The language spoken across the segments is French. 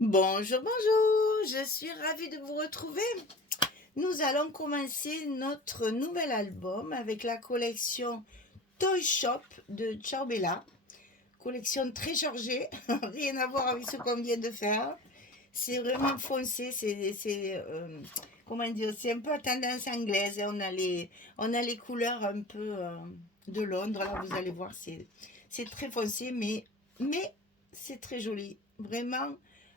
Bonjour, bonjour, je suis ravie de vous retrouver. Nous allons commencer notre nouvel album avec la collection Toy Shop de Ciao Bella. Collection très chargée, rien à voir avec ce qu'on vient de faire. C'est vraiment foncé, comment dire, c'est un peu à tendance anglaise. On a les couleurs un peu de Londres, là vous allez voir, c'est très foncé, mais c'est très joli. Vraiment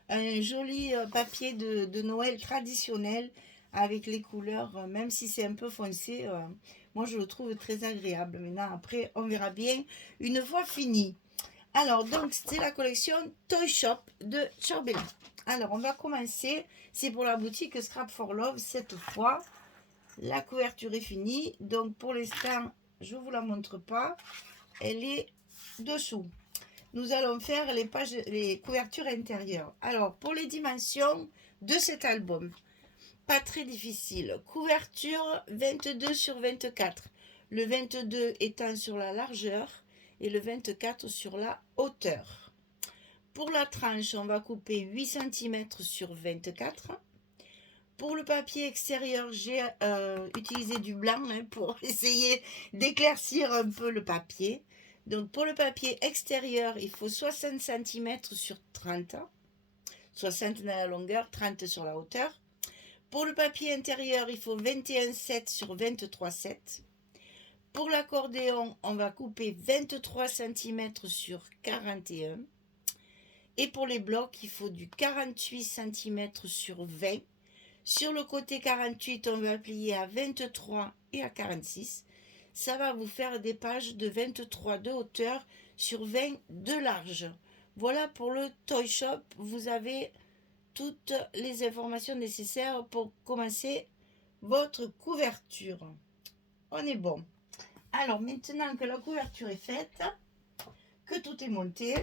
un joli papier de Noël traditionnel avec les couleurs, même si c'est un peu foncé, moi je le trouve très agréable. Maintenant, après, on verra bien une fois fini. Alors, donc, c'est la collection Toy Shop de Ciao Bella. Alors, on va commencer. C'est pour la boutique Scrap for Love cette fois. La couverture est finie. Donc, pour l'instant, je ne vous la montre pas. Elle est dessous. Nous allons faire les couvertures intérieures. Alors, pour les dimensions de cet album, pas très difficile. Couverture 22 sur 24. Le 22 étant sur la largeur et le 24 sur la hauteur. Pour la tranche, on va couper 8 cm sur 24. Pour le papier extérieur, j'ai utilisé du blanc pour essayer d'éclaircir un peu le papier. Donc pour le papier extérieur, il faut 60 cm sur 30. 60 dans la longueur, 30 sur la hauteur. Pour le papier intérieur, il faut 21,7 sur 23,7. Pour l'accordéon, on va couper 23 cm sur 41. Et pour les blocs, il faut du 48 cm sur 20. Sur le côté 48, on va plier à 23 et à 46. Ça va vous faire des pages de 23 de hauteur sur 20 de large. Voilà pour le Toy Shop. Vous avez toutes les informations nécessaires pour commencer votre couverture. On est bon. Alors maintenant que la couverture est faite, que tout est monté,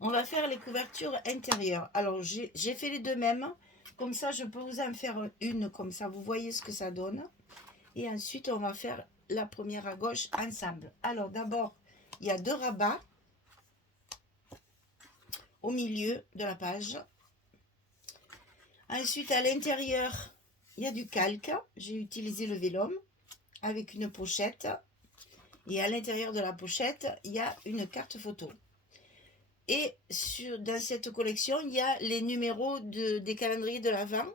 on va faire les couvertures intérieures. Alors j'ai fait les deux mêmes, comme ça je peux vous en faire une, comme ça vous voyez ce que ça donne. Et ensuite on va faire la première à gauche ensemble. Alors d'abord il y a deux rabats au milieu de la page. Ensuite à l'intérieur il y a du calque. J'ai utilisé le vélum avec une pochette. Et à l'intérieur de la pochette il y a une carte photo. Et dans cette collection, il y a les numéros des calendriers de l'Avent.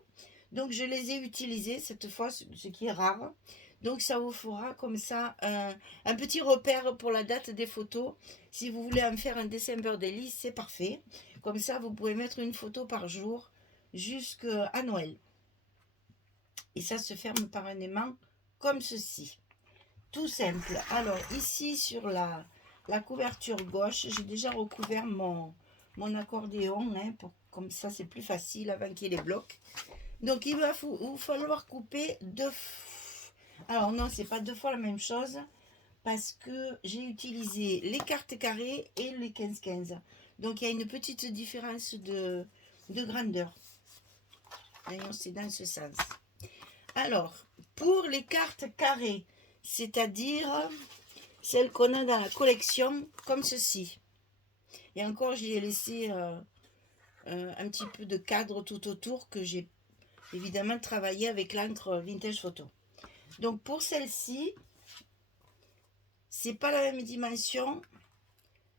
Donc, je les ai utilisés cette fois, ce qui est rare. Donc, ça vous fera comme ça un petit repère pour la date des photos. Si vous voulez en faire un December Daily, c'est parfait. Comme ça, vous pouvez mettre une photo par jour jusqu'à Noël. Et ça se ferme par un aimant comme ceci. Tout simple. Alors, ici, sur la couverture gauche, j'ai déjà recouvert mon accordéon, comme ça c'est plus facile avant qu'il y ait les blocs. Donc il va vous falloir couper deux. Alors non, c'est pas deux fois la même chose parce que j'ai utilisé les cartes carrées et les 15-15. Donc il y a une petite différence de grandeur. Voyons, c'est dans ce sens. Alors, pour les cartes carrées, c'est-à-dire celle qu'on a dans la collection, comme ceci. Et encore, j'y ai laissé un petit peu de cadre tout autour que j'ai évidemment travaillé avec l'encre Vintage Photo. Donc pour celle-ci, c'est pas la même dimension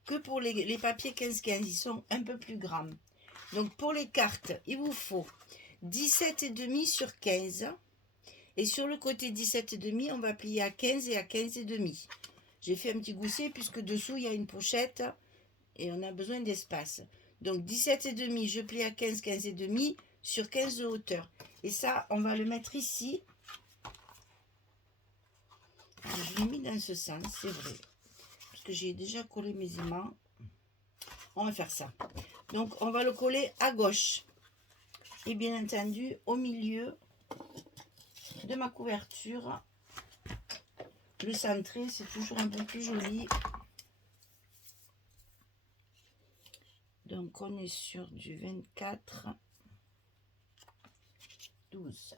que pour les papiers 15-15. Ils sont un peu plus grands. Donc pour les cartes, il vous faut 17,5 sur 15. Et sur le côté 17,5, on va plier à 15 et à 15,5. J'ai fait un petit gousset puisque dessous il y a une pochette et on a besoin d'espace. Donc 17,5, je plie à 15, 15,5 sur 15 de hauteur. Et ça, on va le mettre ici. Je l'ai mis dans ce sens, c'est vrai. Parce que j'ai déjà collé mes aimants. On va faire ça. Donc on va le coller à gauche. Et bien entendu, au milieu de ma couverture. Le centré, c'est toujours un peu plus joli. Donc on est sur du 24, 12.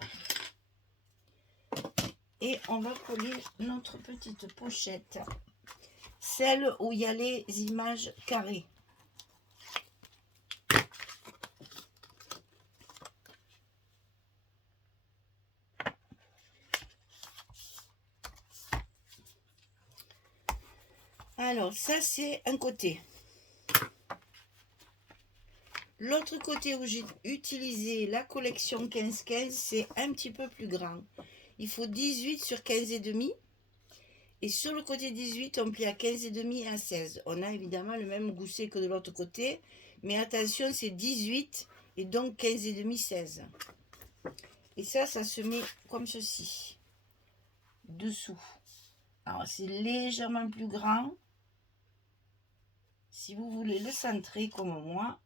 Et on va coller notre petite pochette, celle où il y a les images carrées. Alors, ça, c'est un côté. L'autre côté où j'ai utilisé la collection 15-15, c'est un petit peu plus grand. Il faut 18 sur 15,5. Et sur le côté 18, on plie à 15,5 et à 16. On a évidemment le même gousset que de l'autre côté. Mais attention, c'est 18 et donc 15,5, 16. Et ça se met comme ceci. Dessous. Alors, c'est légèrement plus grand. Si vous voulez le centrer comme moi,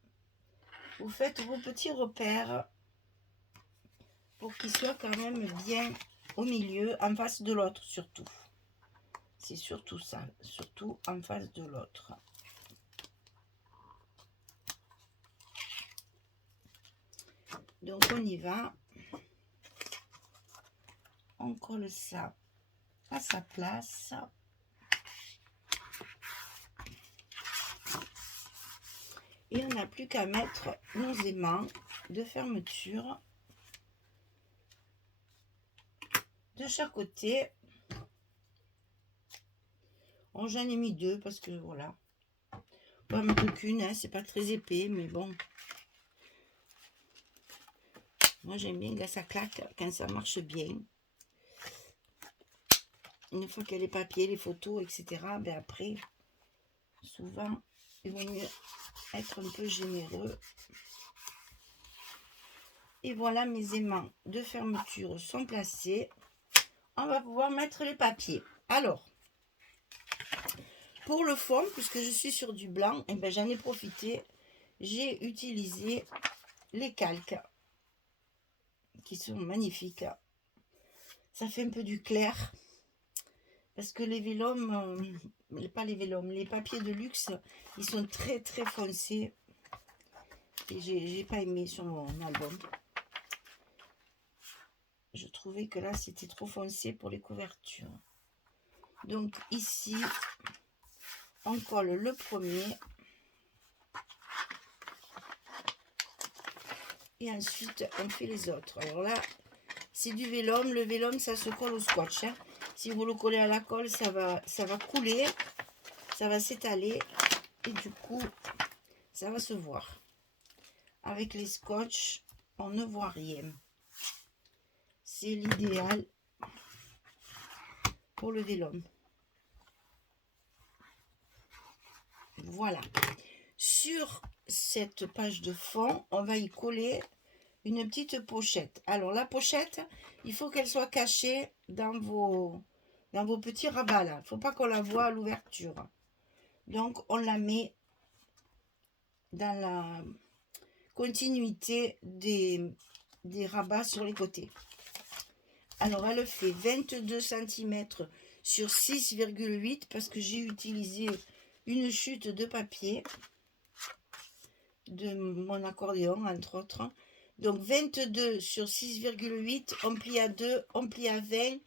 vous faites vos petits repères pour qu'il soit quand même bien au milieu, en face de l'autre surtout. C'est surtout ça, surtout en face de l'autre. Donc on y va. On colle ça à sa place. Et on n'a plus qu'à mettre nos aimants de fermeture de chaque côté. Bon, j'en ai mis 2 parce que voilà. Pas mettre qu'une, hein, c'est pas très épais, mais bon. Moi j'aime bien quand ça claque, quand ça marche bien. Une fois qu'il y a les papiers, les photos, etc., ben après, souvent, il vaut mieux être un peu généreux. Et voilà, mes aimants de fermeture sont placés. On va pouvoir mettre les papiers. Alors, pour le fond, puisque je suis sur du blanc, et ben j'en ai profité. J'ai utilisé les calques qui sont magnifiques. Ça fait un peu du clair. Parce que les vélums, pas les vélums, les papiers de luxe, ils sont très très foncés. Et j'ai pas aimé sur mon album. Je trouvais que là c'était trop foncé pour les couvertures. Donc ici, on colle le premier. Et ensuite on fait les autres. Alors là, c'est du vélum. Le vélum, ça se colle au scotch. Hein. Si vous le collez à la colle, ça va couler. Ça va s'étaler. Et du coup, ça va se voir. Avec les scotch, on ne voit rien. C'est l'idéal pour le vélum. Voilà. Sur cette page de fond, on va y coller une petite pochette. Alors la pochette, il faut qu'elle soit cachée dans vos petits rabats là. Il ne faut pas qu'on la voie à l'ouverture. Donc on la met dans la continuité des rabats sur les côtés. Alors elle fait 22 cm sur 6,8 parce que j'ai utilisé une chute de papier de mon accordéon entre autres. Donc 22 sur 6,8, on plie à 2, on plie à 20.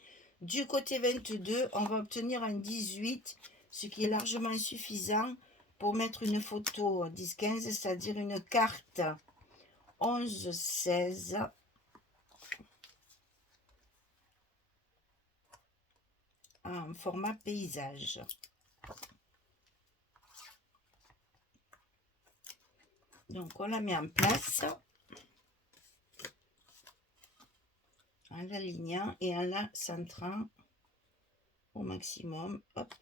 Du côté 22, on va obtenir un 18, ce qui est largement suffisant pour mettre une photo 10-15, c'est-à-dire une carte 11-16. En format paysage. Donc on la met en place en l'alignant et en la centrant au maximum. Hop.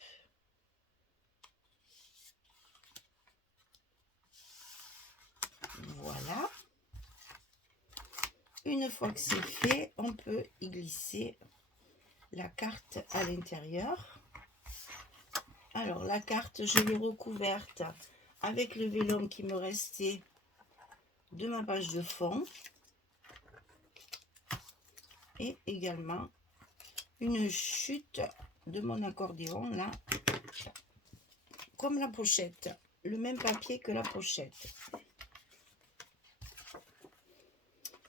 Voilà. Une fois que c'est fait, on peut y glisser la carte à l'intérieur. Alors la carte, je l'ai recouverte avec le vélum qui me restait de ma page de fond. Et également une chute de mon accordéon là, comme la pochette, le même papier que la pochette.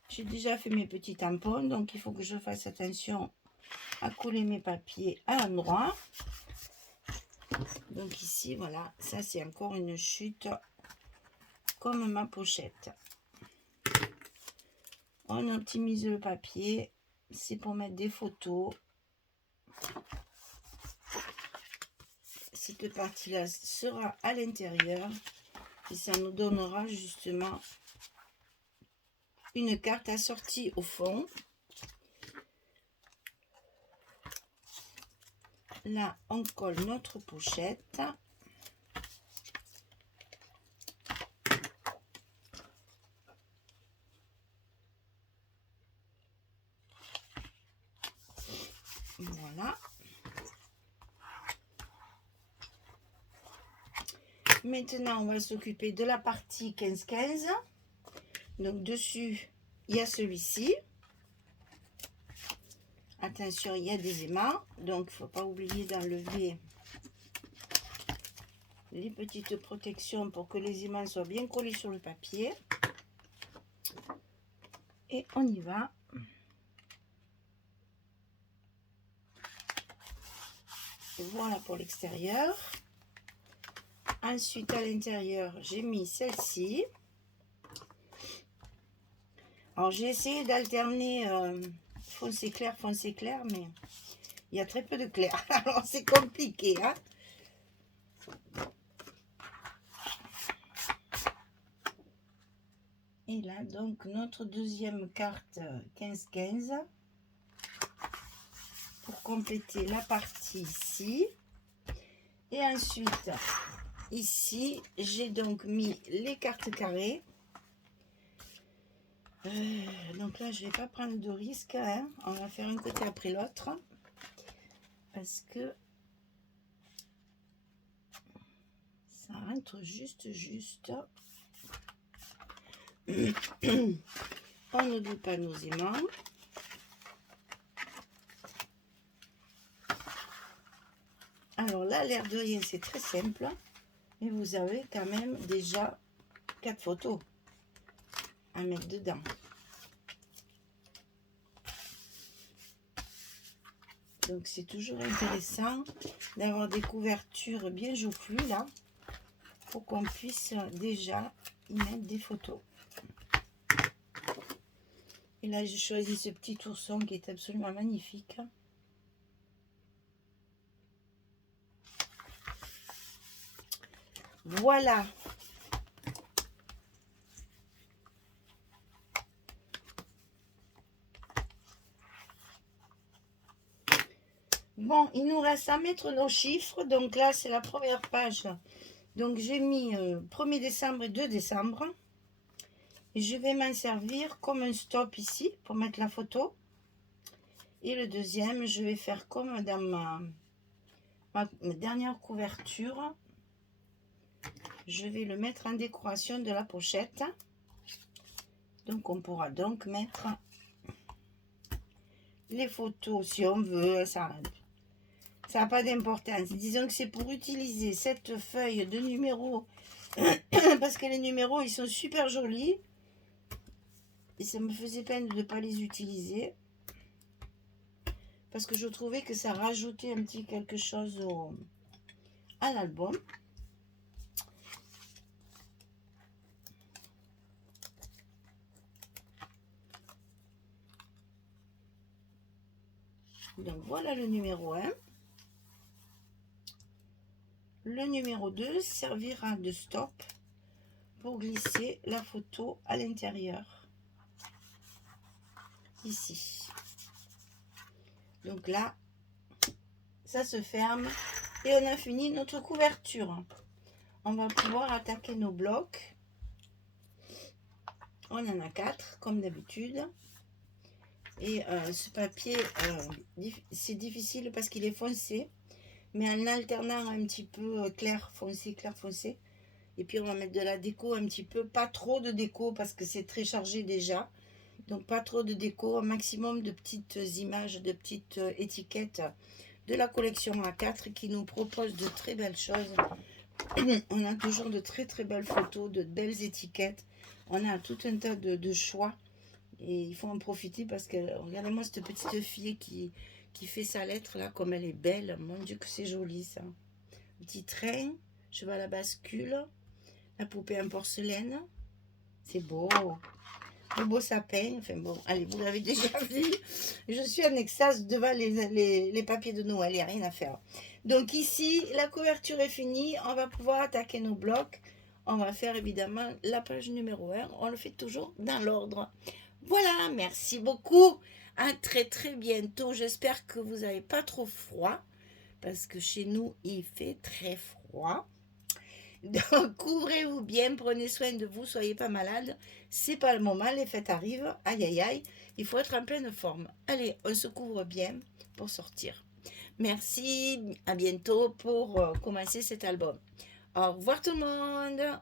J'ai déjà fait mes petits tampons, donc il faut que je fasse attention à coller mes papiers à l'endroit. Donc ici, voilà, ça c'est encore une chute comme ma pochette. On optimise le papier, c'est pour mettre des photos. cette partie-là sera à l'intérieur et ça nous donnera justement une carte assortie au fond. Là, on colle notre pochette. Voilà. Maintenant, on va s'occuper de la partie 15-15. Donc, dessus, il y a celui-ci. Attention, il y a des aimants. Donc, il ne faut pas oublier d'enlever les petites protections pour que les aimants soient bien collés sur le papier. Et on y va. Voilà pour l'extérieur. Ensuite, à l'intérieur, j'ai mis celle-ci. Alors, j'ai essayé d'alterner foncé clair, mais il y a très peu de clair. Alors, c'est compliqué, hein. Et là, donc, notre deuxième carte 15-15. Pour compléter la partie ici. Et ensuite, ici, j'ai donc mis les cartes carrées. Donc là, je ne vais pas prendre de risque, hein. On va faire un côté après l'autre. Parce que ça rentre juste. On n'oublie pas nos aimants. Alors là, l'air de rien, c'est très simple. Mais vous avez quand même déjà 4 photos à mettre dedans. Donc c'est toujours intéressant d'avoir des couvertures bien joufflues là, pour qu'on puisse déjà y mettre des photos. Et là j'ai choisi ce petit ourson qui est absolument magnifique. Voilà. Bon, il nous reste à mettre nos chiffres. Donc là, c'est la première page. Donc j'ai mis 1er décembre et 2 décembre. Et je vais m'en servir comme un stop ici pour mettre la photo. Et le deuxième, je vais faire comme dans ma dernière couverture. Je vais le mettre en décoration de la pochette. Donc on pourra donc mettre les photos si on veut. Ça n'a pas d'importance. Disons que c'est pour utiliser cette feuille de numéros parce que les numéros ils sont super jolis et ça me faisait peine de ne pas les utiliser parce que je trouvais que ça rajoutait un petit quelque chose à l'album. Donc voilà le numéro 1. Le numéro 2 servira de stop pour glisser la photo à l'intérieur. Ici. Donc là, ça se ferme et on a fini notre couverture. On va pouvoir attaquer nos blocs. On en a 4 comme d'habitude. Et ce papier, c'est difficile parce qu'il est foncé. Mais en alternant un petit peu clair foncé. Et puis on va mettre de la déco un petit peu. Pas trop de déco parce que c'est très chargé déjà. Donc pas trop de déco. Un maximum de petites images, de petites étiquettes de la collection A4 qui nous propose de très belles choses. On a toujours de très belles photos, de belles étiquettes. On a tout un tas de choix. Et il faut en profiter parce que regardez-moi cette petite fille qui fait sa lettre là, comme elle est belle. Mon Dieu que c'est joli ça. Petit train, cheval à bascule, la poupée en porcelaine. C'est beau. le beau sapin. Enfin bon, allez, vous l'avez déjà vu. Je suis en extase devant les papiers de Noël, il n'y a rien à faire. Donc ici, la couverture est finie. On va pouvoir attaquer nos blocs. On va faire évidemment la page numéro 1. On le fait toujours dans l'ordre. Voilà, merci beaucoup. À très très bientôt. J'espère que vous n'avez pas trop froid. Parce que chez nous, il fait très froid. Donc, couvrez-vous bien, prenez soin de vous, soyez pas malade. C'est pas le moment, les fêtes arrivent. Aïe, aïe, aïe. Il faut être en pleine forme. Allez, on se couvre bien pour sortir. Merci, à bientôt pour commencer cet album. Au revoir tout le monde.